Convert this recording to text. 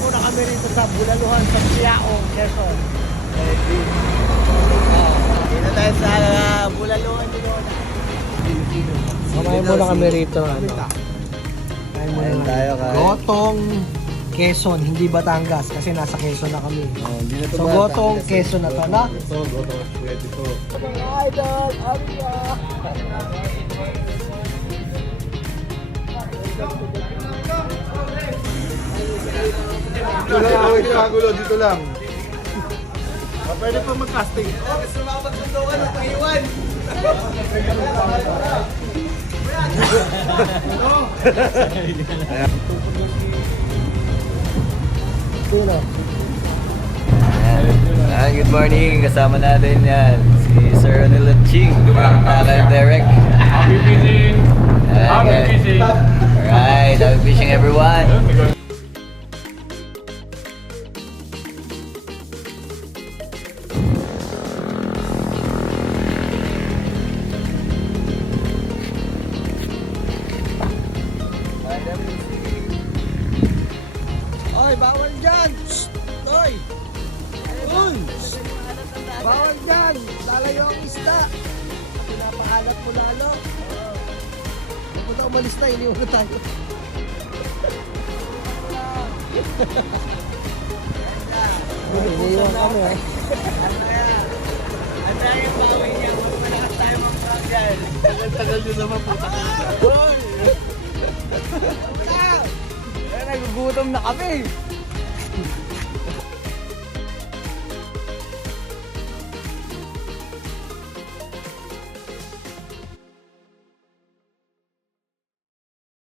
muna kami rito sa Bulaluhan, sa Siaong, Quezon. Dito tayo sa Bulaluhan dito. Kumain muna kami rito. Kumain muna Ayun tayo, kain. Gotong Quezon, hindi Batangas kasi nasa Quezon na kami. Hindi na So Gotong Quezon na to, na? Ito, Gotong pwede to. Mga idol, Arya! Dito lang, awit sa gulo, dito lang. Pwede pa mag-casting. Gusto mo makapagsundukan ng pahiwan. Sino? Good morning, kasama natin yan si Sir Ronel Ching ng Live Direct. Happy fishing! Happy fishing! Alright, happy fishing everyone! Oy, bawal dyan! Shhh! Oy! Uy! Shhh! Bawal dyan! Lalayo ang isda! Pinapahalat mo lalo. Huwag na umalis na, iniwan na tayo. Iniwan kami eh. Ang dahil yung bawi niya, malakas tayo mag-vlog yan. Tagal-tagal nyo naman puta ka. Hoy! Nagugutom na kami.